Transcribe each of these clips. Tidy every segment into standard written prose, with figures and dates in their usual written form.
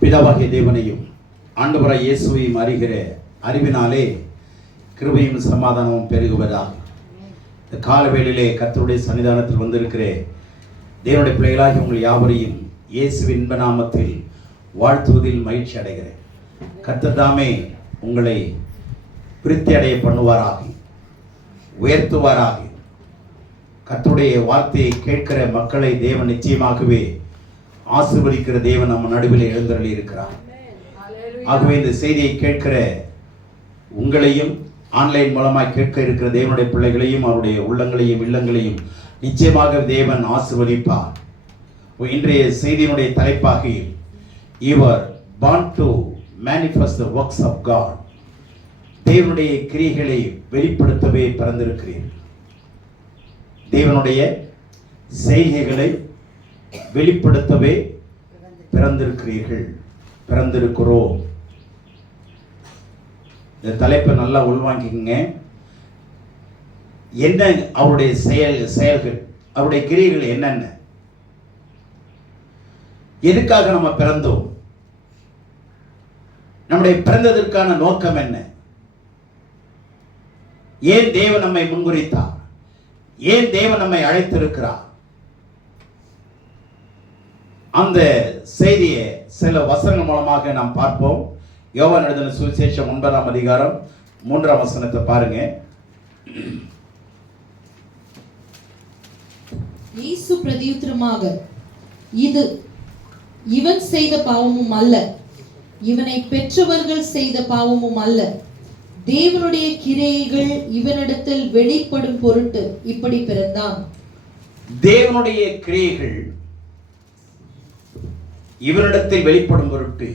பிதாவாகிய தேவனையும் ஆண்டவராய் இயேசுவையும் அறிகிற அறிவினாலே கிருபையும் சமாதானமும் பெருகுவதாக. இந்த காலவேளையிலே கர்த்தருடைய சன்னிதானத்தில் வந்திருக்கிற தேவனுடைய பிள்ளைகளாகி உங்கள் யாவரையும் இயேசுவின் இன்ப நாமத்தில் வாழ்த்துவதில் மகிழ்ச்சி அடைகிறேன். கர்த்தர் தாமே உங்களை விருத்தி அடைய பண்ணுவாராக, உயர்த்துவாராக. கர்த்தருடைய வார்த்தையை கேட்கிற மக்களை தேவன் நிச்சயமாகவே ஆசீர்வதிக்கிற தேவன் நம்ம நடுவில் எழுந்தருளி இருக்கிறார். ஆகவே இந்த செய்தியை கேட்கிற உங்களையும் ஆன்லைன் மூலமாக கேட்க இருக்கிற தேவனுடைய பிள்ளைகளையும் அவருடைய உள்ளங்களையும் இல்லங்களையும் நிச்சயமாக தேவன் ஆசீர்வதிப்பார். இன்றைய செய்தியினுடைய தலைப்பாக You are born to manifest the works of God. தேவனுடைய கிரியைகளை வெளிப்படுத்தவே பிறந்திருக்கிறீர்கள். தேவனுடைய செய்கைகளை வெளிப்படுத்தவே பிறந்திருக்கிறோம். இந்த தலைப்பை நல்லா உள்வாங்கிக்கங்க. என்ன அவருடைய செயல்கள், அவருடைய கிரியைகள் என்னென்ன, எதுக்காக நம்ம பிறந்தோம், நம்முடைய பிறந்ததற்கான நோக்கம் என்ன, ஏன் தேவன் நம்மை முன்குறித்தார், ஏன் தேவன் நம்மை அழைத்திருக்கிறார், அந்த செய்தியை சில வசனங்கள் மூலமாக நாம் பார்ப்போம். யோவான் எழுதின சுவிசேஷம் 9ஆம் அதிகாரம் 3ஆம் வசனத்தை பாருங்க. இயேசு பிரதியுத்தரமாக, இது இவன் செய்த பாவமும் அல்ல, இவனை பெற்றவர்கள் செய்த பாவமும் அல்ல, தேவனுடைய கிரியைகள் இவனிடத்தில் வெளிப்படும் பொருட்டு இப்படி பிறந்தான். தேவனுடைய கிரியைகள் இவனிடத்தில் வெளிப்படும் பொருட்டு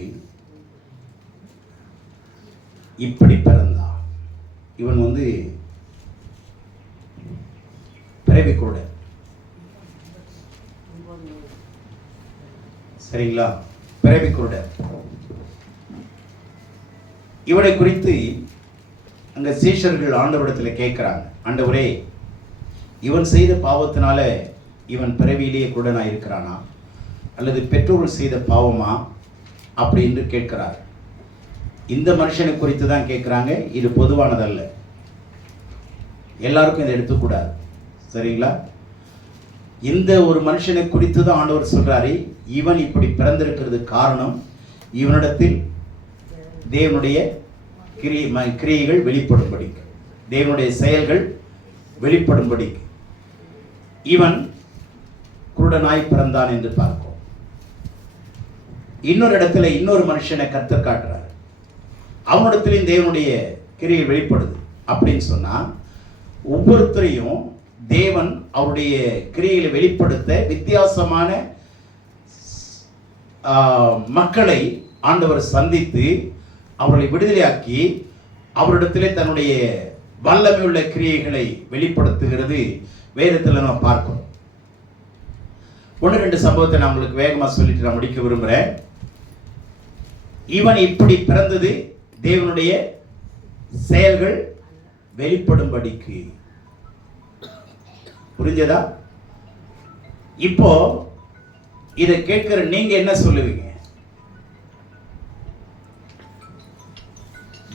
இப்படி பிறந்தான். இவன் பிறவி கூட, சரிங்களா, பிறவி கூட. இவனை குறித்து அங்க சீஷர்கள் ஆண்டவரிடத்தில் கேட்கிறாங்க, ஆண்டவரே, இவன் செய்த பாவத்தினால இவன் பிறவியிலேயே குருடனா இருக்கிறானா, அல்லது பெற்றோர்கள் செய்த பாவமா அப்படின்னு கேட்கிறார். இந்த மனுஷனை குறித்து தான் கேட்கிறாங்க. இது பொதுவானதல்ல, எல்லாருக்கும் இதை எடுத்துக்கூடாது, சரிங்களா. இந்த ஒரு மனுஷனை குறித்து தான் ஆண்டவர் சொல்றாரு, இவன் இப்படி பிறந்திருக்கிறது காரணம் இவனிடத்தில் தேவனுடைய கிரியைகள் வெளிப்படும்படி, தேவனுடைய செயல்கள் வெளிப்படும்படி இவன் குருடனாய் பிறந்தான் என்று பார்ப்போம். இன்னொரு இடத்துல இன்னொரு மனுஷனை கர்த்தர் காட்டுறார், அவனிடத்திலும் தேவனுடைய கிரியை வெளிப்படுது அப்படின்னு சொன்னா, ஒவ்வொருத்தரையும் தேவன் அவருடைய கிரியைகளை வெளிப்படுத்த வித்தியாசமான மக்களை ஆண்டவர் சந்தித்து அவர்களை விடுதலையாக்கி அவரிடத்திலே தன்னுடைய வல்லமை உள்ள கிரியைகளை வெளிப்படுத்துகிறது வேதத்தில் நம்ம பார்க்கிறோம். 1-2 சம்பவத்தை நான் உங்களுக்கு வேகமா சொல்லிட்டு நான் முடிக்க விரும்புகிறேன். இவன் இப்படி பிறந்தது தேவனுடைய செயல்கள் வெளிப்படும்படிக்கு. புரிஞ்சதா? இப்போ இதை கேட்கிற நீங்க என்ன சொல்லுவீங்க?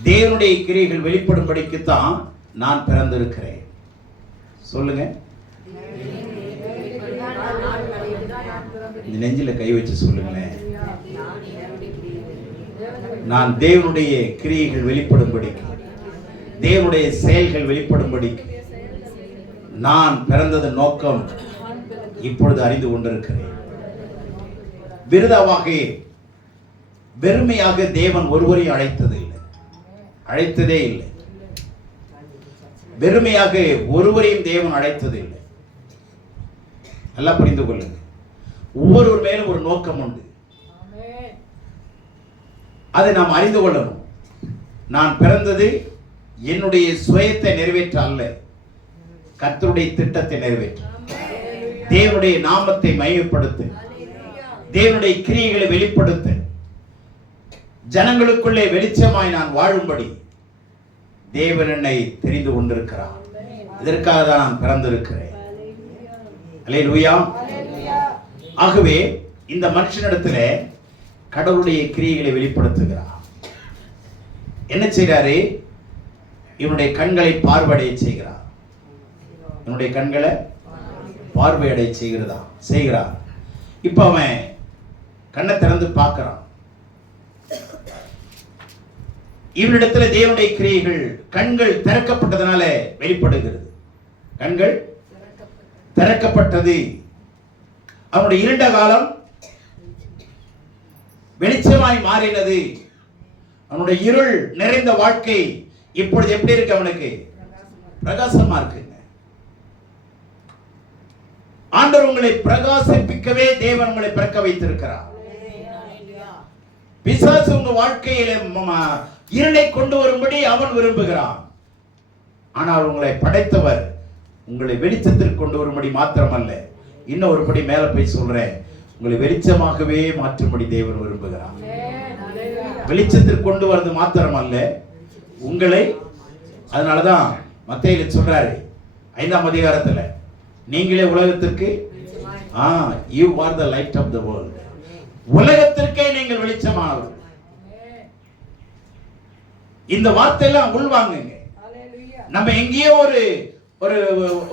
தேவனுடைய கிரியைகள் வெளிப்படும்படிக்கு தான் நான் பிறந்திருக்கிறேன். சொல்லுங்க. இந்த நெஞ்சில கை வச்சு சொல்லுங்களேன். நான் தேவனுடைய கிரியைகள் வெளிப்படும்படிக்கு, தேவனுடைய செயல்கள் வெளிப்படும்படிக்கு நான் பிறந்தது நோக்கம் இப்பொழுது அறிந்து கொண்டிருக்கிறேன். விருதாவாக வெறுமையாக தேவன் ஒருவரையும் அழைத்ததே இல்லை. வெறுமையாக ஒருவரையும் தேவன் அழைத்ததில்லை. நல்லா புரிந்து கொள்ளுங்க. ஒவ்வொருவர் மேலும் ஒரு நோக்கம் உண்டு, அதை நாம் அறிந்து கொள்ளணும். நான் பிறந்தது என்னுடைய சுயத்தை நிறைவேற்ற அல்ல, கர்த்தருடைய திட்டத்தை நிறைவேற்ற, தேவனுடைய நாமத்தை மையப்படுத்த, தேவனுடைய கிரியைகளை வெளிப்படுத்த, ஜனங்களுக்குள்ளே வெளிச்சமாய் நான் வாழும்படி தேவன் என்னை தெரிந்து கொண்டிருக்கிறார். இதற்காக தான் நான் பிறந்திருக்கிறேன். அல்லேலூயா. ஆகவே இந்த மனுஷனிடத்தில் கடவுளுடைய கிரியைகளை வெளிப்படுத்துகிறார். என்ன செய்கிறாரு? இவனுடைய கண்களை பார்வையடைய செய்கிறார். இவனுடைய கண்களை பார்வையடைய செய்கிறார். இப்ப அவன் கண்ணை திறந்து பார்க்கிறான். இவனிடத்துல தேவனுடைய கிரியைகள் கண்கள் திறக்கப்பட்டதனால வெளிப்படுகிறது. கண்கள் திறக்கப்பட்டது. அவனுடைய இருண்ட காலம் வெளிச்சமாய் மாறினது. அவனுடைய இருள் நிறைந்த வாழ்க்கை இப்பொழுது எப்படி இருக்கு? அவனுக்கு பிரகாசமா இருக்குங்க. ஆண்டவர் உங்களை பிரகாசிப்பிக்கவே தேவன் உங்களை பிறக்க வைத்திருக்கிறார். பிசாசு உங்க வாழ்க்கையில இருளை கொண்டு வரும்படி அவன் விரும்புகிறான். ஆனால் உங்களை படைத்தவர் உங்களை வெளிச்சத்திற்கு கொண்டு வரும்படி மாத்திரமல்ல, இன்னும் ஒருபடி மேல போய் சொல்றேன், உங்களை வெளிச்சமாகவே மாற்றும்படி தேவன் விரும்புகிறார். வெளிச்சத்திற்கு கொண்டு வருவது மாத்திரமல்ல, உங்களை, அதனாலதான் மத்தேயுல சொல்றாரு 5ஆம் அதிகாரத்துல, நீங்களே உலகத்திற்கு you are the light of the world. உலகத்திற்கே நீங்கள் வெளிச்சமானவர். இந்த வார்த்தையெல்லாம் உள்வாங்குங்க. நம்ம எங்கேயோ ஒரு ஒரு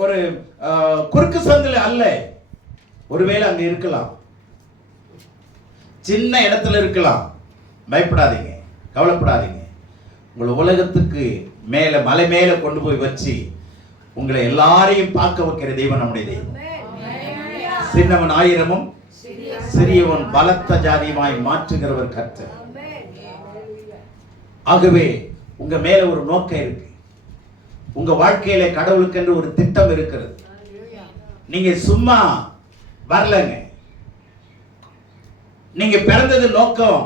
ஒரு குறுக்கு சந்தில அல்ல, ஒருவேளை அங்க இருக்கலாம், சின்ன இடத்துல இருக்கலாம். பயப்படாதீங்க, கவலைப்படாதீங்க. உங்களை உலகத்துக்கு மேல, மலை மேல கொண்டு போய் வச்சு உங்களை எல்லாரையும் பார்க்க வைக்கிற தெய்வம் நம்முடைய தெய்வம். சின்னவன் ஆயிரமும் சிறியவன் பலத்த ஜாதியுமாய் மாற்றுகிறவர் கர்த்தர். ஆகவே உங்க மேல ஒரு நோக்கம் இருக்கு. உங்க வாழ்க்கையில கடவுளுக்கு என்று ஒரு திட்டம் இருக்கிறது. நீங்க சும்மா வரலங்க. நீங்க பிறந்தது நோக்கம்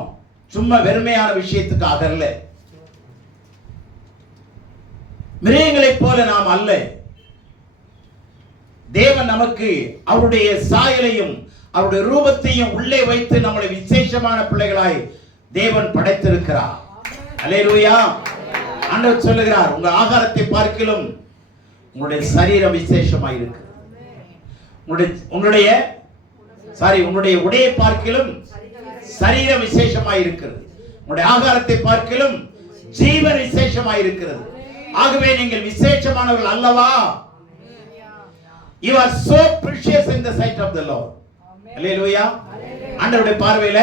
சும்மா வெறுமையான விஷயத்துக்காக அல்ல. மிருகங்களைப் போல நாம் அல்ல. தேவன் நமக்கு அவருடைய சாயலையும் அவருடைய ரூபத்தையும் உள்ளே வைத்து நம்மளை விசேஷமான பிள்ளைகளாய் தேவன் படைத்திருக்கிறார். அல்லேலூயா. ஆண்டவர் சொல்லுகிறார், உங்க ஆகாரத்தை பார்க்கிலும் உங்களுடைய சரீரம் விசேஷமாய் இருக்கு. உங்களுடைய உடையை பார்க்கிலும் சரீரம் விசேஷமாய் இருக்கிறது. உங்களுடைய ஆகாரத்தை பார்க்கிலும் ஜீவன் விசேஷமாய் இருக்கிறது. ஆகவே நீங்கள் விசேஷமானவர்கள் அல்லவா? You are so precious in the sight of the Lord. அல்லேலூயா. ஆண்டவருடைய பார்வையில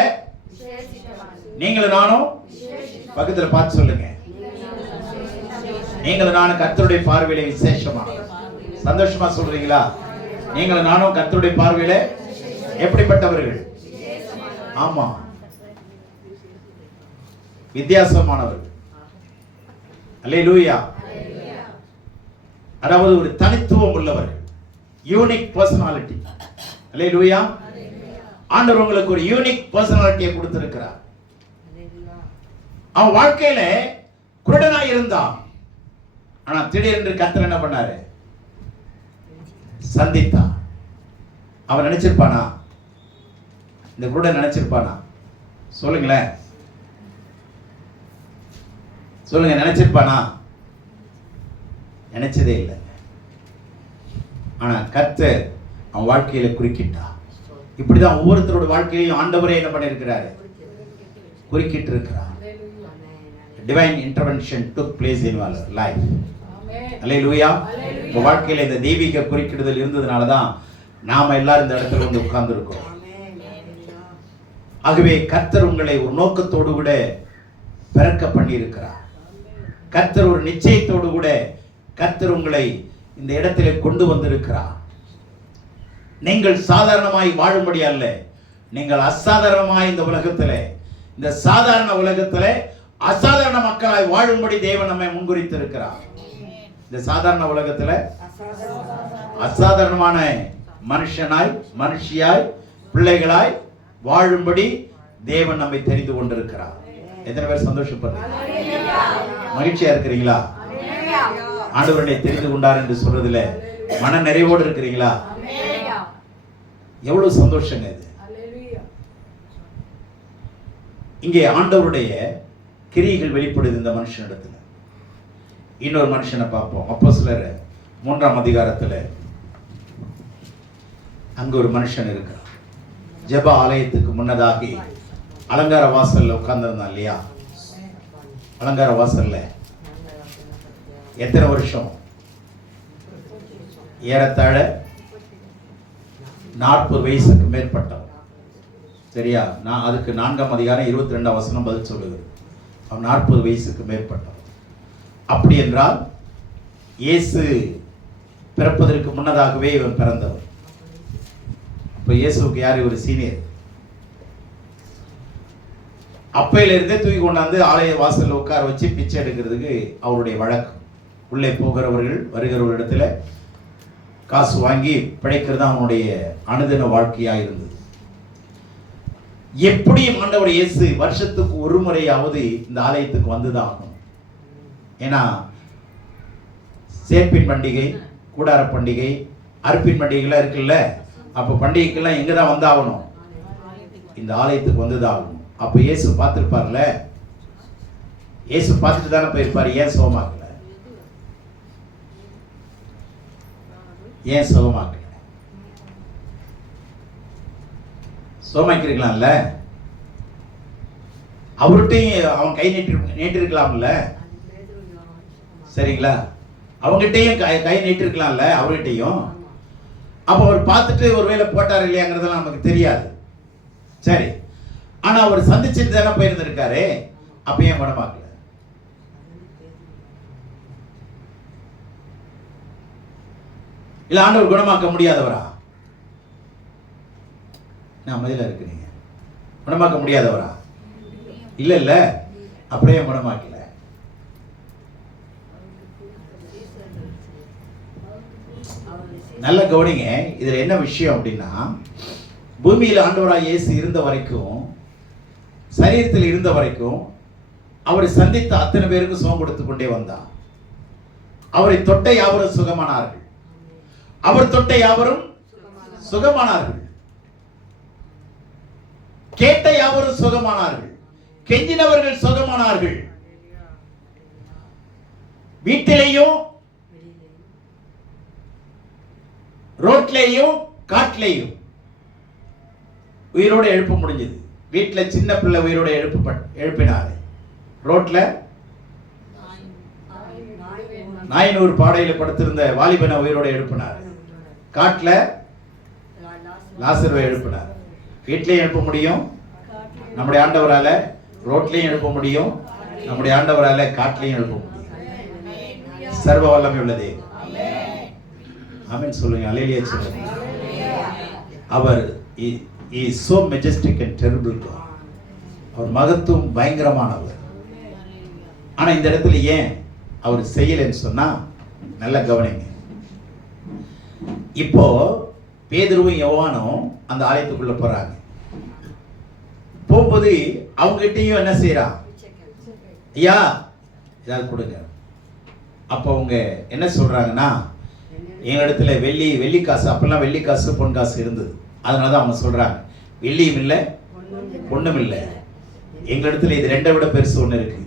நீங்களும் நானும், பக்கத்துல பார்த்து சொல்லுங்க, நீங்களும் நானும் கர்த்தருடைய பார்வையில விசேஷமானவர். சந்தோஷமா சொல்றீங்களா? நீங்களும் நானும் கர்த்தருடைய பார்வையில எப்படிப்பட்டவர்கள்? ஆமா, வித்தியாசமானவர்கள். அல்லேலூயா. அதாவது ஒரு தனித்துவம் உள்ளவர்கள், யூனிக் பர்சனாலிட்டி. அல்லேலூயா. ஆண்டவர் உங்களுக்கு ஒரு யூனிக் பர்சனாலிட்டியை கொடுத்திருக்கிறார். அவன் வாழ்க்கையில குருடனாய் இருந்தான். ஆனா திடீரென்று கர்த்தர் என்ன பண்ணாரு? சந்தித்தான். அவன் நினைச்சிருப்பானா? இந்த குருடன் நினைச்சிருப்பானா? சொல்லுங்களேன், சொல்லுங்க, நினைச்சிருப்பானா? நினைச்சதே இல்லை. ஆனா கர்த்தர் அவன் வாழ்க்கையில குறுக்கிட்டான். இப்படிதான் ஒவ்வொருத்தரோட வாழ்க்கையிலையும் ஆண்டவரே என்ன பண்ணிருக்கிறாரு? குறுக்கிட்டு இருக்கிறார். Divine intervention took place in our life. அல்லேலூயா. உங்க வாழ்க்கையில இந்த தெய்வீக குறுக்கிடுதல் இருந்ததுனால தான் நாம எல்லாரும் இந்த இடத்துல வந்து உட்கார்ந்து இருக்கோம். ஆகவே கர்த்தர் உங்களை ஒரு நோக்கத்தோடு கூட பிறக்க பண்ணி இருக்கிறார். கர்த்தர் ஒரு நிச்சயத்தோடு கூட கர்த்தர் உங்களை இந்த இடத்திலே கொண்டு வந்திருக்கிறார். நீங்கள் சாதாரணமாய் வாழும்படி அல்ல, நீங்கள் அசாதாரணமாய் இந்த உலகத்திலே, இந்த சாதாரண உலகத்திலே அசாதாரண மக்களாய் வாழும்படி தேவன் நம்மை முன்குறித்திருக்கிறார். இந்த சாதாரண உலகத்துல அசாதாரணமான மனுஷனாய், மனுஷியாய், பிள்ளைகளாய் வாழும்படி தேவன் நம்மை தெரிந்து கொண்டிருக்கிறார். எத்தனை பேர் சந்தோஷப்படுறீங்க? மகிழ்ச்சியா இருக்கிறீங்களா? ஆண்டவரை தெரிந்து கொண்டார் என்று சொல்றதுல மன நிறைவோடு இருக்கிறீங்களா? எவ்வளவு சந்தோஷங்க இது. இங்கே ஆண்டவருடைய கிரியைகள் வெளிப்படுது இந்த மனுஷனிடத்துல. இன்னொரு மனுஷனை பார்ப்போம். அப்போஸ்தலர் 3ஆம் அதிகாரத்துல அங்க ஒரு மனுஷன் இருக்கிறான். ஜெப ஆலயத்துக்கு முன்னதாகி அலங்கார வாசல்ல உட்கார்ந்திருந்தான் இல்லையா? அலங்கார வாசல்ல எத்தனை வருஷம்? ஏறத்தாழ 40 வயசுக்கு மேற்பட்டவன். சரியா? நான் அதுக்கு 4ஆம் அதிகாரம் 22ஆம் வசனம் பதில் சொல்லுகிறது. அவன் 40 வயசுக்கு மேற்பட்டவன். அப்படி என்றால் இயேசு பிறப்பதற்கு முன்னதாகவே இவன் பிறந்தவர். இப்ப இயேசுக்கு யார் ஒரு சீனியர்? அப்பையிலிருந்தே தூக்கி கொண்டாந்து ஆலய வாசல்ல உட்கார வச்சு பிச்சை எடுக்கிறதுக்கு அவருடைய வழக்கம். உள்ளே போகிறவர்கள் வருகிறவர்களிடத்துல காசு வாங்கி பிழைக்கிறது அவனுடைய அனுதின வாழ்க்கையா இருந்தது. எப்படியும் ஆண்டவர் இயேசு வருஷத்துக்கு ஒரு முறையாவது இந்த ஆலயத்துக்கு வந்துதான் ஆகணும். ஏன்னா சேர்ப்பின் பண்டிகை, கூடார பண்டிகை, அறுப்பின் பண்டிகைலாம் இருக்குல்ல. அப்ப பண்டிகைக்கெல்லாம் எங்க தான் வந்தாகணும்? இந்த ஆலயத்துக்கு வந்துதான் ஆகணும். அப்ப இயேசு பார்த்திருப்பார்ல, இயேசு பார்த்துட்டு தானே போயிருப்பாரு. ஏன் சுகமாக்கல? ஏன் சுகமாக்கல? சுகமாக்கிருக்கலாம்ல. அவர்கிட்டையும் அவன் கை நீட்டிருக்கலாம்ல. சரிங்களா? அவங்ககிட்டையும் கை நீட்டிருக்கலாம்ல அவர்கிட்டையும். அப்ப அவர் பார்த்துட்டு ஒருவேளை போட்டார் இல்லையாங்கிறதெல்லாம் நமக்கு தெரியாது. சரி, ஆனா அவர் சந்திச்சுட்டு தானே போயிருந்திருக்காரு. அப்ப ஏன் குணமாக்கல? இல்ல ஆண்டவர் குணமாக்க முடியாதவரா? நான் மதியில இருக்கிறீங்க. குணமாக்க முடியாதவரா? இல்ல இல்ல, அப்படியே குணமாக்கல. நல்ல கவனிங்க. இதுல என்ன விஷயம் அப்படின்னா, பூமியில் ஆண்டவராய் இயேசு இருந்த வரைக்கும், சரீரத்தில் இருந்த வரைக்கும் அவரை சந்தித்த அத்தனை பேருக்கு சுகம் கொடுத்து கொண்டே வந்தார். அவரை தொட்ட யாவரும் சுகமானார்கள். அவர் தொட்ட யாவரும் சுகமானார்கள். கேட்ட யாவரும் சுகமானார்கள். கெஞ்சினவர்கள் சுகமானார்கள். வீட்டிலேயும் ரோட்லேயும் காட்டிலேயும் உயிரோடு எழுப்ப முடிஞ்சது. வீட்டுல சின்ன பிள்ளை உயிரோடு எழுப்பினாரு. ரோட்ல நாயனூர் பாடையில படுத்திருந்த வாலிபனை உயிரோடு எழுப்பினார். காட்டுல லாசருவை எழுப்பினார். வீட்லயும் எழுப்ப முடியும் நம்முடைய ஆண்டவரால, ரோட்லயும் எழுப்ப முடியும் நம்முடைய ஆண்டவரால, காட்டிலையும் எழுப்ப முடியும். சர்வ வல்லமை உள்ளதே. ஆமென் சொல்லுங்க. அல்லேலூயா சொல்லுங்க. அவர் is so majestic and terrible God. அவர் மகத்துவம் பயங்கரமானவர். ஆனா இந்த இடத்துல ஏன் அவர் செய்யலைன்னு சொன்னா, நல்ல கவனிங்க. இப்போ பேதுருவும் யோவானும் அந்த ஆலயத்துக்குள்ள போறாங்க. போகும்போது அவங்ககிட்டயும் என்ன செய்யறா? ஐயா ஏதாவது கொடுங்க. அப்போ அவங்க என்ன சொல்றாங்கன்னா, எங்களிடத்துல வெள்ளி காசு, அப்பெல்லாம் வெள்ளி காசு பொன் காசு இருந்தது. அதனாலதான் அவங்க சொல்றாங்க, வெள்ளியும் இல்லை பொண்ணும் இல்லை, எங்களிடத்துல இது ரெண்டை விட பெருசு ஒண்ணு இருக்கு.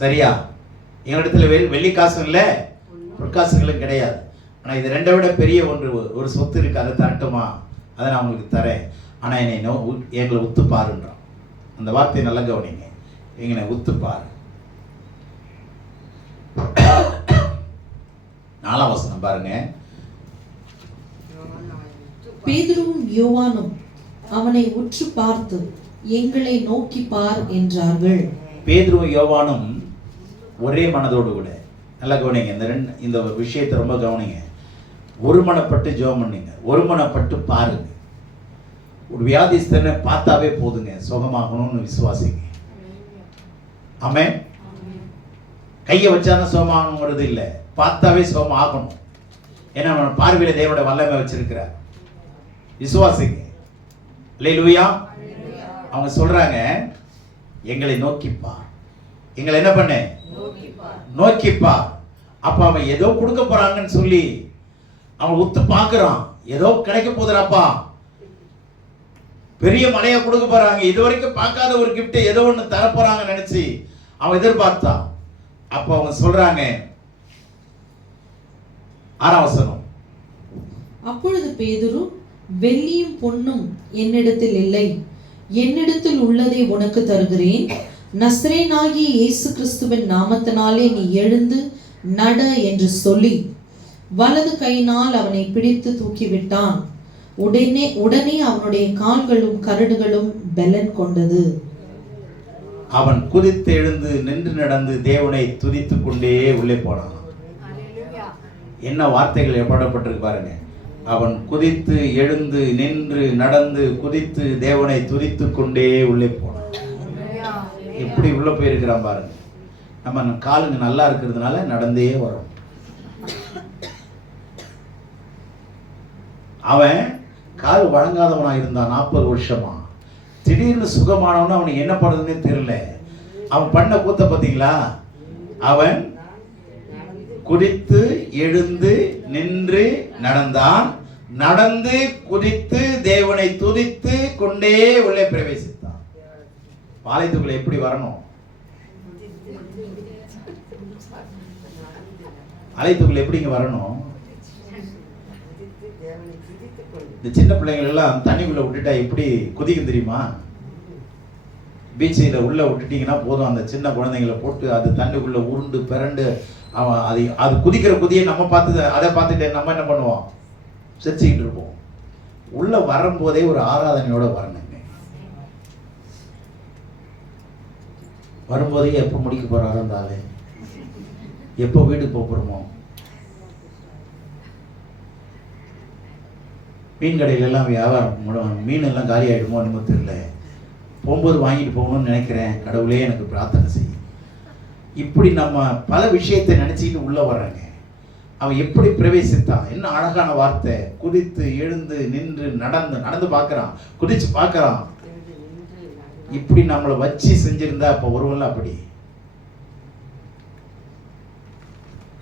சரியா? எங்களிடத்துல வெள்ளி காசும் இல்லை பொற்காசுகளும் கிடையாது. ஆனா இது ரெண்டை விட பெரிய ஒரு சொத்து இருக்கு. அதை தரட்டுமா? அதை நான் உங்களுக்கு தரேன். ஆனா எங்களை உத்து பாருன்றான். அந்த வார்த்தையை நல்லா கவனிங்க. எங்களை உத்து பாரு. 4ஆம் வசனம் பாருங்க. பேதுருவும் யோவானும் அவனை உற்று பார்த்து, எங்களை நோக்கி பார் என்றார்கள். பேதுருவும் யோவானும் ஒரே மனதோடு கூட, நல்லா கவனிங்க. இந்த விஷயத்தை ரொம்ப கவனிங்க. ஒருமனப்பட்டு ஜெபம் பண்ணுங்க. ஒருமனப்பட்டு பாருங்க. ஒரு வியாதிஸ்தனை பார்த்தாவே போதுங்க, சுகமாகணும்னு விசுவாசிங்க. ஆமென். கையை வச்சாலும் சுகமாகணுங்கிறது இல்லை, பார்த்தாவே சுகம் ஆகணும். ஏன்னா அவன் பார்வையில தேவனோட வல்லமை வச்சிருக்கிறார். விசுவாசிங்க. அல்லேலூயா. அவங்க சொல்றாங்க, எங்களை நோக்கிப்பார். எங்களை என்ன பண்ண? நோக்கிப்பார். அப்ப அவன் ஏதோ கொடுக்க போறாங்கன்னு சொல்லி அவன் உத்து பார்க்கிறான். ஏதோ கிடைக்க போதுறாப்பா, பெரிய மலையை கொடுக்க போறாங்க, இதுவரைக்கும் பார்க்காத ஒரு கிஃப்ட் ஏதோ ஒண்ணு தர போறாங்க நினைச்சு அவன் எதிர்பார்த்தான். அப்ப அவங்க சொல்றாங்க, 6ஆம் வசனம். அப்பொழுது பேதுரு, வெள்ளியும் பொன்னும் என்னிடத்தில் இல்லை, என்னிடத்தில் உள்ளதை உனக்கு தருகிறேன். நசரேயனாகிய இயேசு கிறிஸ்துவின் நாமத்தினாலே நீ எழுந்து நட என்று சொல்லி வலது கையினால் அவனை பிடித்து தூக்கிவிட்டான். உடனே அவனுடைய கால்களும் கரடுகளும் பலன் கொண்டது. அவன் குதித்து எழுந்து நின்று நடந்து தேவனை துதித்துக் கொண்டே உள்ளே போனான். என்ன வார்த்தைகள் எப்படப்பட்டிருக்கு பாருங்க. அவன் குதித்து எழுந்து நின்று நடந்து குதித்து தேவனை துதித்துக் கொண்டே உள்ளே போனான். எப்படி உள்ள போயிருக்கிறான் பாருங்க. நம்ம காலுங்க நல்லா இருக்கிறதுனால நடந்தே வரும். அவன் கால் வழங்காதவனா இருந்தான் 40 வருஷமா. திடீர்னு சுகமானவன அவனுக்கு என்ன பண்ணுறதுன்னே தெரியல. அவன் பண்ண கூத்த பார்த்தீங்களா? அவன் குதித்து எழுந்து நின்று நடந்தான். நடந்து குதித்து தேவனை துதித்து கொண்டே உள்ளே பிரவேசித்தான். பாளையத்துக்குள்ள எப்படி வரணும்? ஆலயத்துக்குள்ள எப்படிங்க வரணும்? இந்த சின்ன பிள்ளைங்கள் எல்லாம் தண்ணிக்குள்ள விட்டுட்டா எப்படி குதிக்கும் தெரியுமா? பீச்சில் உள்ள விட்டுட்டீங்கன்னா போதும், அந்த சின்ன குழந்தைங்களை போட்டு அது தண்ணிக்குள்ள உருண்டு பிறண்டு அவன் அது குதிக்கிற குதியை நம்ம பார்த்து அதை பார்த்துட்டு நம்ம என்ன பண்ணுவோம்? சிரிச்சுக்கிட்டு இருப்போம். உள்ள வரும்போதே ஒரு ஆராதனையோட வரணுங்க. வரும்போதே எப்போ முடிக்க போறாரோ அந்த ஆளு, எப்போ வீட்டுக்கு போகிறோமோ. மீன் கடையில எல்லாம் வியாபாரம் மீன் எல்லாம் காலி ஆகிடுமோ என்னமோ தெரியல. போகும்போது வாங்கிட்டு போகணும்னு நினைக்கிறேன். கடவுளே எனக்கு பிரார்த்தனை செய்யும். இப்படி நம்ம பல விஷயத்தை நினைச்சிட்டு உள்ள வர்றாங்க. அவன் எப்படி பிரவேசித்தான்? என்ன அழகான வார்த்தை. குதித்து எழுந்து நின்று நடந்து பார்க்கறான், குதிச்சு பார்க்கறான். இப்படி நம்மளை வச்சு செஞ்சிருந்தா அப்ப ஒருவன்ல அப்படி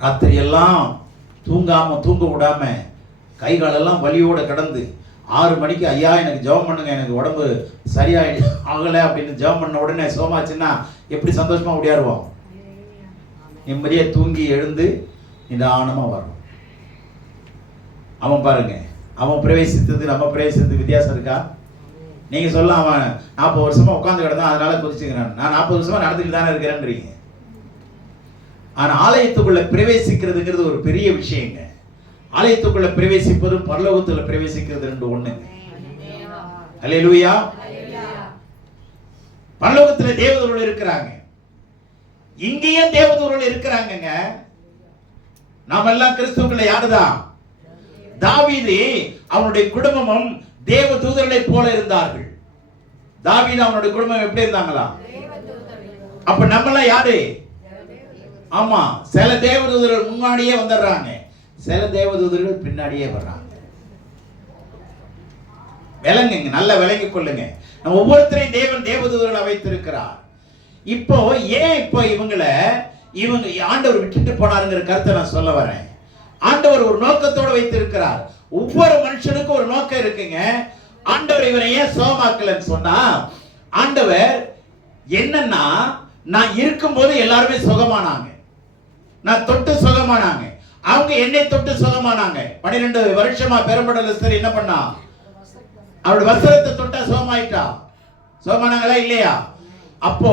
ராத்திரி எல்லாம் தூங்க விடாம கை காலெல்லாம் வலியோட கடந்து 6 மணிக்கு ஐயா எனக்கு ஜெபம் பண்ணுங்க, எனக்கு உடம்பு ஆகலை அப்படின்னு ஜெபம் பண்ண உடனே சோமாச்சுன்னா எப்படி சந்தோஷமா ஓடியாருவோம்? நிம்மதியா தூங்கி எழுந்து நிதானமா வரும். அவன் பாருங்க, அவன் பிரவேசித்தது நம்ம பிரவேசித்தது வித்தியாசம் இருக்கா? நீங்க சொல்ல அவன் 40 வருஷமா உட்கார்ந்து கிடந்தான் அதனால குதிச்சுக்கிறான். நான் 40 வருஷமா நடந்துட்டு தானே இருக்கிறேன்றீங்க. ஆனா ஆலயத்துக்குள்ள பிரவேசிக்கிறதுங்கிறது ஒரு பெரிய விஷயங்க. ஆலயத்துக்குள்ள பிரவேசிப்பதும் பரலோகத்துல பிரவேசிக்கிறது ரெண்டு ஒண்ணுங்க. அல்லேலூயா. பரலோகத்துல தேவதூதர்கள் இருக்கிறாங்க, இங்கேயும் தேவதூதர்கள் இருக்கிறாங்கங்க. நாம எல்லாம் கிறிஸ்துவுக்குள்ள யாருதான்? தாவீது அவனுடைய குடும்பமும் தேவ தூதர்களை போல இருந்தார்கள். தாவீது அவனுடைய குடும்பம் எப்படி இருந்தாங்களா? அப்ப நம்ம எல்லாம் யாரு? ஆமா, சில தேவதூதர்கள் முன்னாடியே வந்துடுறாங்க, சில தேவதூதர்கள் பின்னாடியே வர்றாங்க. விளங்குங்க, நல்ல விளங்கிக் கொள்ளுங்க. நம்ம ஒவ்வொருத்தரையும் தேவன் தேவதூதர்களை வைத்திருக்கிறார். இப்போ ஏன் இப்போ இவங்க ஆண்டவர் விட்டுட்டு போனாருங்கிற கருத்தை நான் சொல்ல வரேன். ஆண்டவர் ஒரு நோக்கத்தோடு வைத்திருக்கிறார். ஒவ்வொரு மனுஷனுக்கும் ஒரு நோக்கம் இருக்குங்க. ஆண்டவர் இவரை ஏன் சோமாக்கலன்னு சொன்னா, ஆண்டவர் என்னன்னா, நான் இருக்கும்போது எல்லாருமே சுகமானாங்க, நான் தொட்டு சுகமானாங்க, அவங்க என்னை தொட்டு சுகமானாங்க. 12 வருஷமா பெரும்படலஸ்தர் என்ன பண்ணா? அவருடைய வஸ்திரத்தை தொட்டா சுகமாயிட்டா. சுகமானாங்களா இல்லையா? அப்போ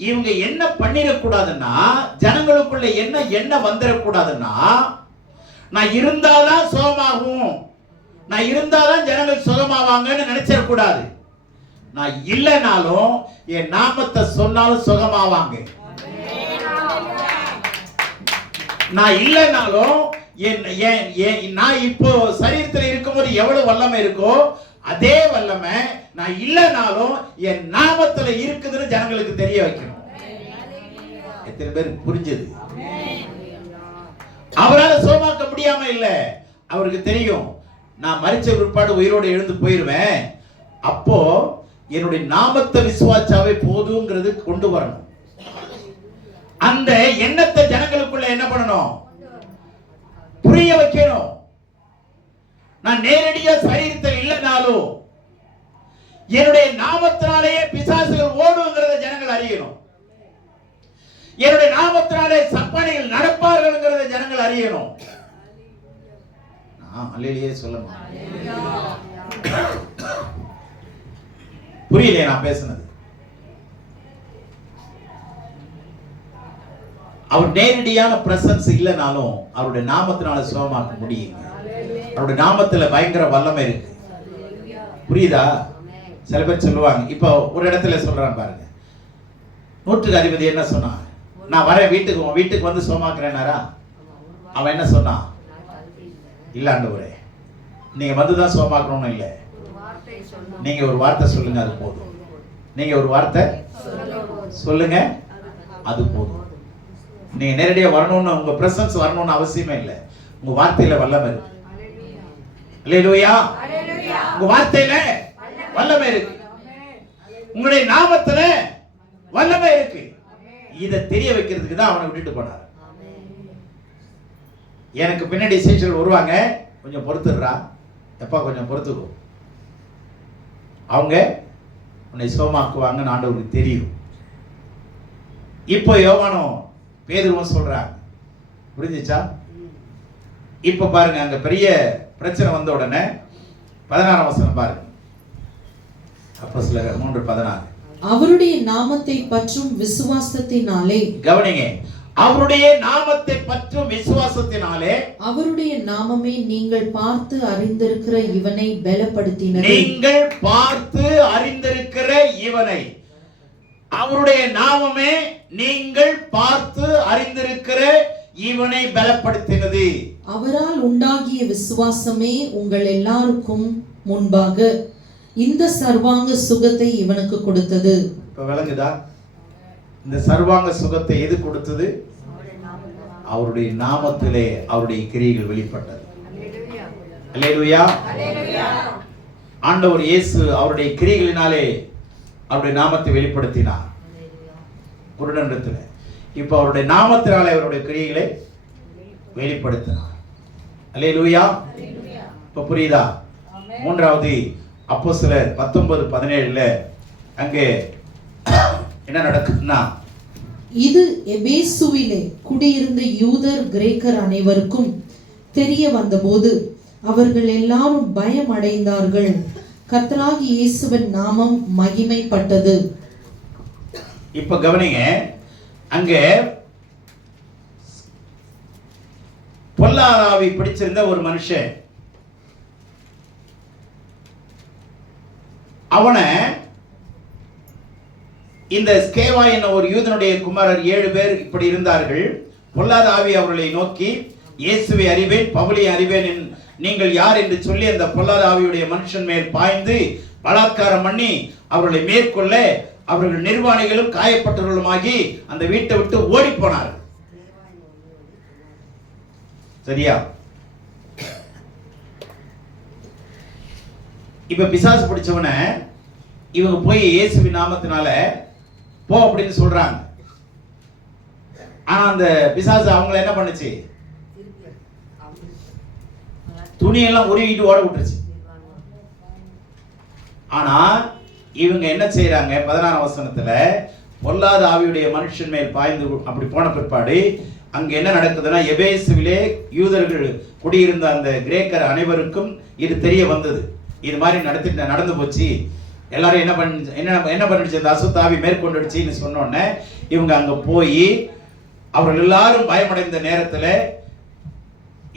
இவங்க என்ன பண்ணிடக்கூடாதுன்னா, ஜனங்களுக்குள்ள என்ன வந்துடக்கூடாதுன்னா, நான் இருந்தாதான் சுகமாகும், நான் இருந்தாதான் ஜனங்கள் சுகமாவாங்கன்னு நினைச்சிடக்கூடாது. நான் இல்லைனாலும் என் நாமத்தை சொன்னாலும் சுகமாவாங்க. நான் இல்லைனாலும் நான் இப்போ சரீரத்தில் இருக்கும்போது எவ்வளவு வல்லமை இருக்கோ அதே வல்லமை நான் இல்லைனாலும் என் நாமத்துல இருக்குதுன்னு ஜனங்களுக்கு தெரிய வைக்கணும். எத்தனை பேருக்கு புரிஞ்சது? அவரால் சோமாக்க முடியாம இல்ல, அவருக்கு தெரியும் நான் மரிச்ச பிற்பாடு உயிரோடு எழுந்து போயிருவேன். அப்போ என்னுடைய நாமத்தை விசுவாசாவே போதுங்கிறது கொண்டு வரணும். அந்த எண்ணத்தை ஜனங்களுக்குள்ள என்ன பண்ணணும்? புரிய வைக்கணும். நான் நேரடியா சரீரத்தில் இல்லைனாலும் என்னுடைய நாமத்தினாலேயே பிசாசுகள் ஓடுங்கிறத ஜனங்கள் அறியணும். என்னுடைய நாமத்தினாலே சப்பானிகள் நடப்பார்கள்ங்கிறத ஜனங்கள் அறியணும். அல்லேலூயா சொல்லுங்க. புரியலையே நான் பேசுனது? அவர் நேரடியான பிரசன்ஸ் இல்லைனாலும் அவருடைய நாமத்தினால சுகமாக்க முடியுங்க. அவருடைய நாமத்துல பயங்கர வல்லமை இருக்கு. புரியுதா? சில பேர் சொல்லுவாங்க, இப்போ ஒரு இடத்துல சொல்றான் பாருங்க, நூற்றுக்கு அதிபதி என்ன சொன்னான்? நான் வரேன் வீட்டுக்கு வந்து சுகமாக்குறேனாரா? அவன் என்ன சொன்னான்? இல்ல ஆண்டவரே, நீங்க வந்துதான் சுகமாக்கணும்னு இல்லை, நீங்க ஒரு வார்த்தை சொல்லுங்க அது போதும். நீங்க ஒரு வார்த்தை சொல்லுங்க அது போதும். நீங்க நேரடியா வரணும்னு, உங்க பிரசன்ஸ் வரணும்னு அவசியமே இல்லை. உங்க வார்த்தையில வல்லமை இருக்கு. அல்லேலூயா. உங்க வார்த்தையில வல்லமை இருக்கு. உங்களுடைய நாமத்துல வல்லமை இருக்கு. இதை தெரிய வைக்கிறதுக்கு தான் அவனை விட்டுட்டு போனார். எனக்கு பின்னாடி சீஷர்கள் வருவாங்க, கொஞ்சம் பொறுத்துடுறா எப்பா, கொஞ்சம் பொறுத்துக்கோ, அவங்க உன்னை சுகமாக்குவாங்கன்னு ஆண்டவருக்கு தெரியும். இப்போ யோவானும் பேதுருவும் சொல்றாங்க. புரிஞ்சுச்சா? இப்ப பாருங்க, அங்க பெரிய பிரச்சனை வந்த உடனே 16 வசனம் பாருங்க. அப்போஸ்தலர் 3:16. அவருடைய நாமத்தை பற்றும் விசுவாசத்தினாலே, கவனிங்க, அவருடைய நாமத்தை பற்றும் விசுவாசத்தினாலே, அவருடைய நாமமே நீங்கள் பார்த்து அறிந்திருக்கிற இவனை பலப்படுத்தினது. நீங்கள் பார்த்து அறிந்திருக்கிற இவனை, அவருடைய நாமமே நீங்கள் பார்த்து அறிந்திருக்கிற இவனை பலப்படுத்தினது. அவரால் உண்டாகிய விசுவாசமே உங்கள் எல்லாருக்கும் முன்பாக இந்த சர்வாங்க சுகத்தை இவனுக்கு கொடுத்தது. இப்ப விளங்குதா? இந்த சர்வாங்க சுகத்தை எது கொடுத்தது? அவருடைய நாமத்திலே அவருடைய கிரியைகள் வெளிப்பட்டது. அல்லேலூயா. ஆண்டவர் இயேசு அவருடைய கிரியைகளினாலே அவருடைய நாமத்தை வெளிப்படுத்தினார் குருடனிடத்தில். இப்ப அவருடைய நாமத்தினாலே அவருடைய கிரியைகளை வெளிப்படுத்தினார். அல்லேலூயா. இப்ப புரியுதா? மூன்றாவது அப்போஸ்தலர் 19:17 அங்கே என்ன நடக்குதுன்னா, இது எபேசுவிலே குடியிருந்த யூதர் கிரேக்கர் அனைவருக்கும் தெரிய வந்தபோது அவர்கள் எல்லாரும் பயம் அடைந்தார்கள். கர்த்தராகிய இயேசுவின் நாமம் மகிமைப்பட்டது. இப்ப கவனிங்க, அங்க பொல்லாதாவி பிடிச்சிருந்த ஒரு மனுஷன், அவனை இந்த ஸ்கேவா என்ற ஒரு யூதனுடைய குமாரர் 7 பேர் இப்படி இருந்தார்கள். பொல்லாத ஆவி அவர்களை நோக்கி, இயேசுவை அறிவேன், பவுலை அறிவேன், நீங்கள் யார் என்று சொல்லி அந்த பொல்லாத ஆவியுடைய மனுஷன் மேல் பாய்ந்து பலாத்காரம் பண்ணி அவர்களை மேற்கொள்ள அவர்கள் நிர்வாணிகளும் காயப்பட்டவர்களுமாகி அந்த வீட்டை விட்டு ஓடி போனார்கள். சரியா? இப்ப பிசாசு பிடிச்சவன இவங்க போய் இயேசுவின் நாமத்தினால போ அப்படின்னு சொல்றாங்க. ஆனா அந்த பிசாசு அவங்களை என்ன பண்ணுச்சு? துணியெல்லாம் உருவிட்டு ஓட விட்டுருச்சு. ஆனா இவங்க என்ன செய்யறாங்க? 16 வசனத்துல பொல்லாத ஆவியுடைய மனுஷன் மேல் பாய்ந்து அப்படி போன பிற்பாடு அங்க என்ன நடக்குதுன்னா, எபேசுவிலே யூதர்கள் குடியிருந்த அந்த கிரேக்கர் அனைவருக்கும் இது தெரிய வந்தது. இது மாதிரி நடந்து போச்சு. எல்லாரும் என்ன பண்ணிடுச்சு? இந்த அசுத்தாவி மேற்கொண்டுடுச்சின்னு சொன்னோடனே இவங்க அங்க போய் அவர்கள் எல்லாரும் பயமடைந்த நேரத்தில்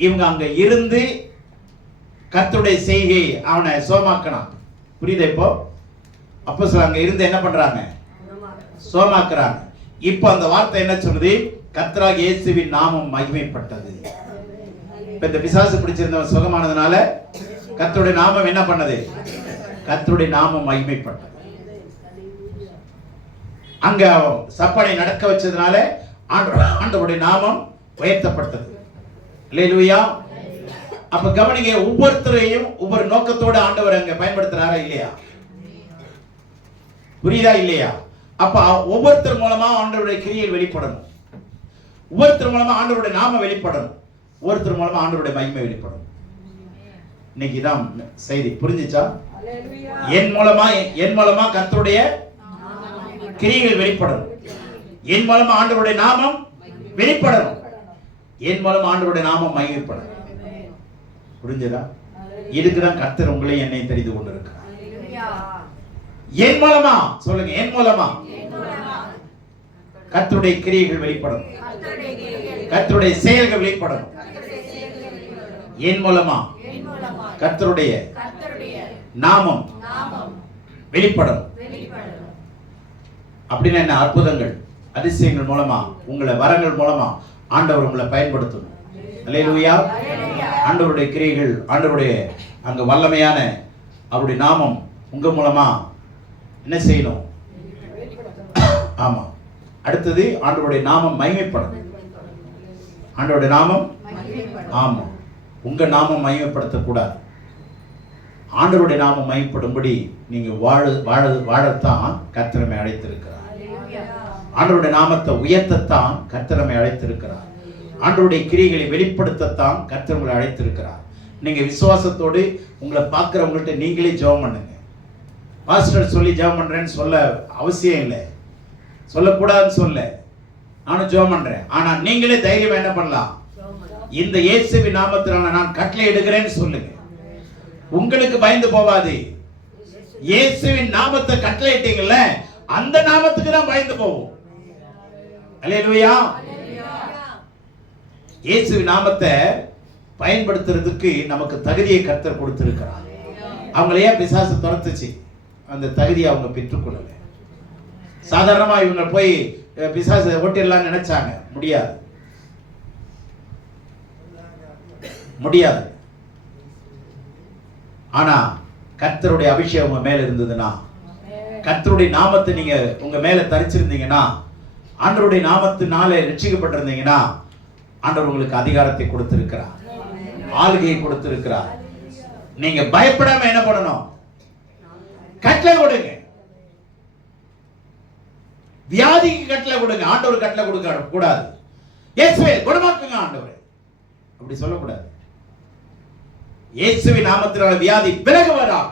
இவங்க அங்க இருந்து கர்த்தருடைய செய்கை அவனை சோமாக்கணும். புரியுதா? இப்போ அப்போ அங்க இருந்து என்ன பண்றாங்க? சோமாக்குறாங்க. இப்போ அந்த வார்த்தை என்ன சொல்லுது? கர்த்தராகிய இயேசுவின் நாமம் மகிமைப்பட்டது. இப்ப இந்த பிசாசு பிடிச்சிருந்தவன் சுகமானதுனால கர்த்தருடைய நாமம் என்ன பண்ணது? கர்த்தருடைய நாமம் மகிமைப்பட்டது. அங்க சப்பனை நடக்க வச்சதுனால ஆண்டவருடைய நாமம் உயர்த்தப்பட்டது. அல்லேலூயா. அப்ப கவனிங்க, ஒவ்வொருத்தரையும் ஒவ்வொரு நோக்கத்தோட ஆண்டவர் அங்க பயன்படுத்துறாரா இல்லையா? புரியுதா இல்லையா? அப்ப ஒவ்வொருத்தர் மூலமா ஆண்டவருடைய கிரியை வெளிப்படணும். ஒவ்வொருத்தர் மூலமா ஆண்டவருடைய நாம வெளிப்படணும். ஒவ்வொருத்தர் மூலமா ஆண்டவருடைய மகிமை வெளிப்படணும். இன்னைக்கு தான் செய்தி. புரிஞ்சுச்சா? என் மூலமா கர்த்தருடைய கிரியைகள் வெளிப்படணும். என் மூலமா ஆண்டவருடைய நாமம் வெளிப்படணும். என் மூலமா ஆண்டவருடைய நாமம் மகிமைப்படணும். புரிஞ்சதா? இதுக்குதான் கர்த்தர் உங்களையும் என்னை தெரிந்து கொண்டிருக்கிறார். என் மூலமா சொல்லுங்க, என் மூலமா கர்த்தருடைய கிரியைகள் வெளிப்படும், கர்த்தருடைய செயல்கள் வெளிப்படும். என் மூலமா கர்த்தருடைய நாமம் வெளிப்படும். அப்படின்னா என்ன? அற்புதங்கள், அதிசயங்கள் மூலமா, உங்களை வரங்கள் மூலமா ஆண்டவர் உங்களை பயன்படுத்தணும். அல்லேலூயா. ஆண்டவருடைய கிரியைகள், ஆண்டவருடைய அங்க வல்லமையான அவருடைய நாமம் உங்க மூலமா என்ன செய்யணும்? ஆமா. அடுத்தது ஆண்டவருடைய நாமம் மகிமைப்படும். ஆண்டவருடைய நாமம், ஆமா, உங்க நாமம் மகிமைப்படுத்தக்கூடாது. ஆண்டவருடைய நாமம் மகிமைப்படும்படி நீங்க வாழத்தான் கர்த்தரை அழைத்திருக்கிறார். ஆண்டவருடைய நாமத்தை உயர்த்தத்தான் கர்த்தரை அழைத்திருக்கிறார். ஆண்டவருடைய கிரியைகளை வெளிப்படுத்தத்தான் கர்த்தர் உங்களை அழைத்திருக்கிறார். நீங்க விசுவாசத்தோடு உங்களை பார்க்கிறவங்கள்ட்ட நீங்களே ஜெபம் பண்ணுங்க. பாஸ்டர் சொல்லி ஜெபம் பண்றேன்னு சொல்ல அவசியம் இல்லை, சொல்லக்கூடாதுன்னு சொல்ல, நானும் ஜெபம் பண்றேன். ஆனா நீங்களே தைரியம் என்ன பண்ணலாம்? இந்த இயேசுவின் நாமத்தினால நான் கட்டளை எடுக்கிறேன்னு சொல்லுங்க. உங்களுக்கு பயந்து போவாது. இயேசுவின் நாமத்தை கட்டளை இட்டீங்கல்ல, அந்த நாமத்துக்கு தான் பயந்து போவோம். அல்லேலூயா. இயேசுவின் நாமத்தை பயன்படுத்துறதுக்கு நமக்கு தகுதியை கர்த்தர் கொடுத்திருக்கிறார். அவங்களையே பிசாசு துரத்துச்சு, அந்த தகுதியை அவங்க பெற்றுக்கொள்ளல. சாதாரணமா இவங்க போய் பிசாசு ஓட்டிடலாம் நினைச்சாங்க, முடியாது, முடியாது. ஆனா கர்த்தருடைய அபிஷேகம் உங்க மேல இருந்ததுன்னா, கர்த்தருடைய நாமத்தை நீங்க உங்க மேல தரிச்சிருந்தீங்கன்னா, ஆண்டவருடைய நாமத்தினாலே ரட்சிக்கப்பட்டிருந்தீங்கன்னா, ஆண்டவர் உங்களுக்கு அதிகாரத்தை கொடுத்திருக்கிறார், ஆளுகையை கொடுத்திருக்கிறார். நீங்க பயப்படாம என்ன பண்ணணும்? கட்டளை கொடுங்க. வியாதிக்கு கட்டளை கொடுங்க. ஆண்டவர் கட்டளை கொடுக்க கூடாது. இயேசுவே குணமாக்குங்க ஆண்டவரே, அப்படி சொல்லக்கூடாது. இயேசுவின் நாமத்தினால வியாதி விலகுவதாக.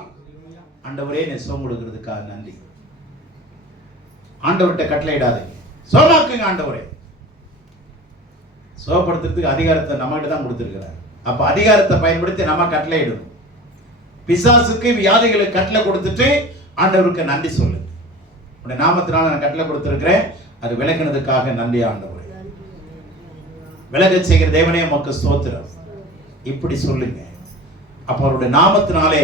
ஆண்டவரே நீ சுகம் கொடுக்கிறதுக்காக நன்றி. ஆண்டவர்கிட்ட கட்டளையிடாதீங்க, சுகமாக்குங்க ஆண்டவரே. சுகப்படுத்துறதுக்கு அதிகாரத்தை நம்மகிட்ட தான் கொடுத்திருக்கிறார். அப்ப அதிகாரத்தை பயன்படுத்தி நம்ம கட்டளையிடணும். பிசாசுக்கு வியாதிகளுக்கு கட்டளை கொடுத்துட்டு ஆண்டவருக்கு நன்றி சொல்லு. உடைய நாமத்தினால நான் கட்டளை கொடுத்திருக்கிறேன், அது விலகினதுக்காக நன்றி ஆண்டவரே. விலக செய்கிற தேவனே உமக்கு ஸ்தோத்திரம். இப்படி சொல்லுங்க. அப்ப அவருடைய நாமத்தினாலே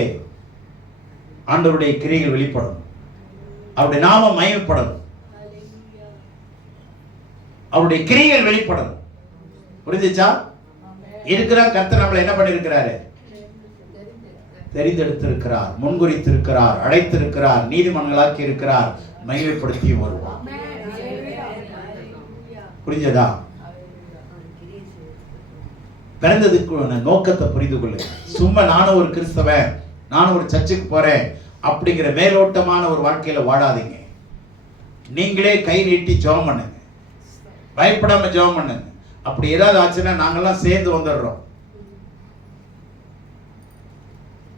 ஆண்டவருடைய கிரியைகள் வெளிப்படும், அவருடைய நாமம் மகிமைப்படும், அவருடைய கிரியைகள் வெளிப்படும். புரிஞ்சுச்சா? இருக்கிறார் கர்த்தர் நம்மளை என்ன பண்ணிருக்கிறாரு? தெரிந்தெடுத்திருக்கிறார், முன்குறித்திருக்கிறார், அழைத்திருக்கிறார், நீதிமன்றங்களாக்கி இருக்கிறார், மகிமைப்படுத்தி வருவார். புரிஞ்சதா? பிறந்ததுக்கு நோக்கத்தை புரிந்து கொள்ளுங்க. சும்மா நானும் ஒரு கிறிஸ்தவன், நானும் ஒரு சர்ச்சுக்கு போறேன் அப்படிங்கிற மேலோட்டமான ஒரு வாழ்க்கையில வாழாதீங்க. நீங்களே கை நீட்டி ஜெபம் பண்ணுங்க, பயப்படாம ஜெபம் பண்ணுங்க. அப்படி ஏதாவது ஆச்சுன்னா நாங்கெல்லாம் சேர்ந்து வந்துடுறோம்,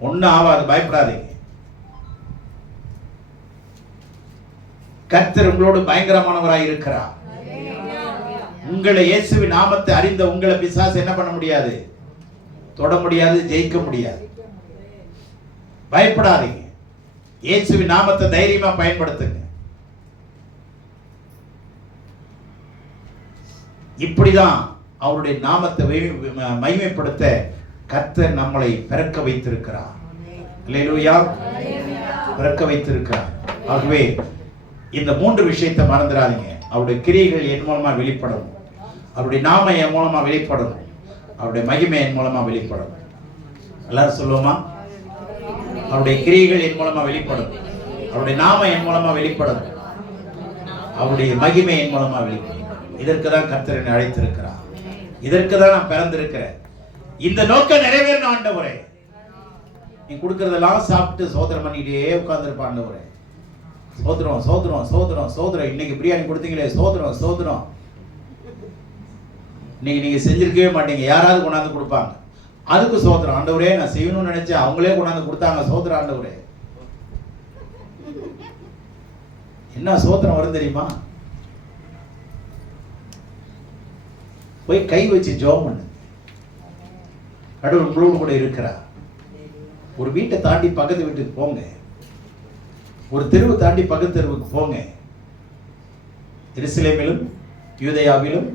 ஒன்னும் ஆகாது, பயப்படாதீங்க. கர்த்தர் உங்களோடு பயங்கரமானவராய் இருக்கிறார். உங்களை இயேசுவின் நாமத்தை அறிந்த உங்களை பிசாசு என்ன பண்ண முடியாது? தொட முடியாது, ஜெயிக்க முடியாது. பயப்படாதீங்க. இயேசுவின் நாமத்தை தைரியமா பயன்படுத்துங்க. இப்படிதான் அவருடைய நாமத்தை மகிமைப்படுத்த கர்த்தர் நம்மளை பிறக்க வைத்திருக்கிறார். அல்லேலூயா. பிறக்க வைத்திருக்கிறார். ஆகவே இந்த மூன்று விஷயத்தை மறந்துடாதீங்க. அவருடைய கிரியைகள் என் மூலமா வெளிப்படும், அவருடைய நாமம் என் மூலமா வெளிப்படும், அவருடைய மகிமை என் மூலமா வெளிப்படும். எல்லாரும் சொல்லுவோமா? அவருடைய கிரியைகள் என் மூலமா வெளிப்படும், அவருடைய நாமம் என் மூலமா வெளிப்படும், அவருடைய மகிமை என் மூலமா வெளிப்படும். இதற்கு தான் கர்த்தர் என்னை அழைத்திருக்கிறார். இதற்கு தான் நான் பிறந்திருக்கிறேன். இந்த நோக்கம் நிறைவேறணும் ஆண்டவரே. நீ கொடுக்கறதெல்லாம் சாப்பிட்டு சோதரம் பண்ணிட்டே உட்கார்ந்துருப்ப ஆண்டவரே. சோதரம் சோதரம் சோதரம் சோதரம். இன்னைக்கு பிரியாணி கொடுத்தீங்களே, சோதரம் சோதரம். நீங்க செஞ்சிருக்கவே மாட்டீங்க, யாராவது கொண்டாந்து கொடுப்பாங்க, அதுக்கு சோதரம். ஆண்டவரே நான் செய்யணும்னு நினைச்சேன், அவங்களே கொண்டாந்து கொடுத்தாங்க, சோதரம் ஆண்டவரே. என்ன சோதரம் வரும் தெரியுமா? போய் கை வச்சு ஜெபம் பண்ணு. கடவுள் உங்களோடு கூட இருக்கிறார். ஒரு வீட்டை தாண்டி பக்கத்து வீட்டுக்கு போங்க, ஒரு தெருவு தாண்டி பக்கத்து தெருவுக்கு போங்க. எருசலேமிலும் யூதேயாவிலும்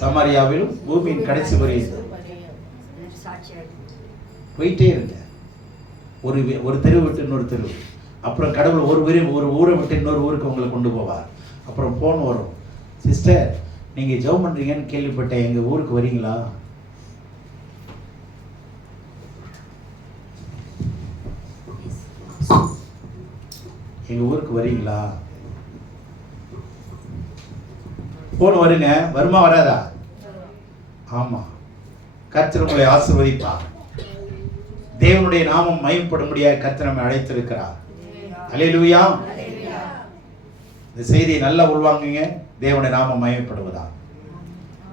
சமாரியாவிலும் பூமியின் கடைசி வரையும் போயிட்டே இருங்க. ஒரு தெருவு விட்டு இன்னொரு தெருவு. அப்புறம் கடவுள் ஒரு ஊரை விட்டு இன்னொரு ஊருக்கு உங்களை கொண்டு போவார். அப்புறம் ஃபோன் வரும், சிஸ்டர் நீங்கள் ஜெபம் பண்ணுறீங்கன்னு கேள்விப்பட்டேன், எங்கள் ஊருக்கு வரீங்களா? எங்கள் ஊருக்கு வரீங்களா? ஃபோன் வருங்க. வருமா வராதா? ஆமாம். கர்த்தர் உங்களை ஆசீர்வதிப்பார். தேவனுடைய நாமம் மகிமைப்படும்படியாக கர்த்தர் நம்மை அழைத்திருக்கிறார். அல்லேலூயா. இந்த செய்தியை நல்லா உள்வாங்குங்க. தேவனுடைய நாமம் மகிமைப்படுவதா.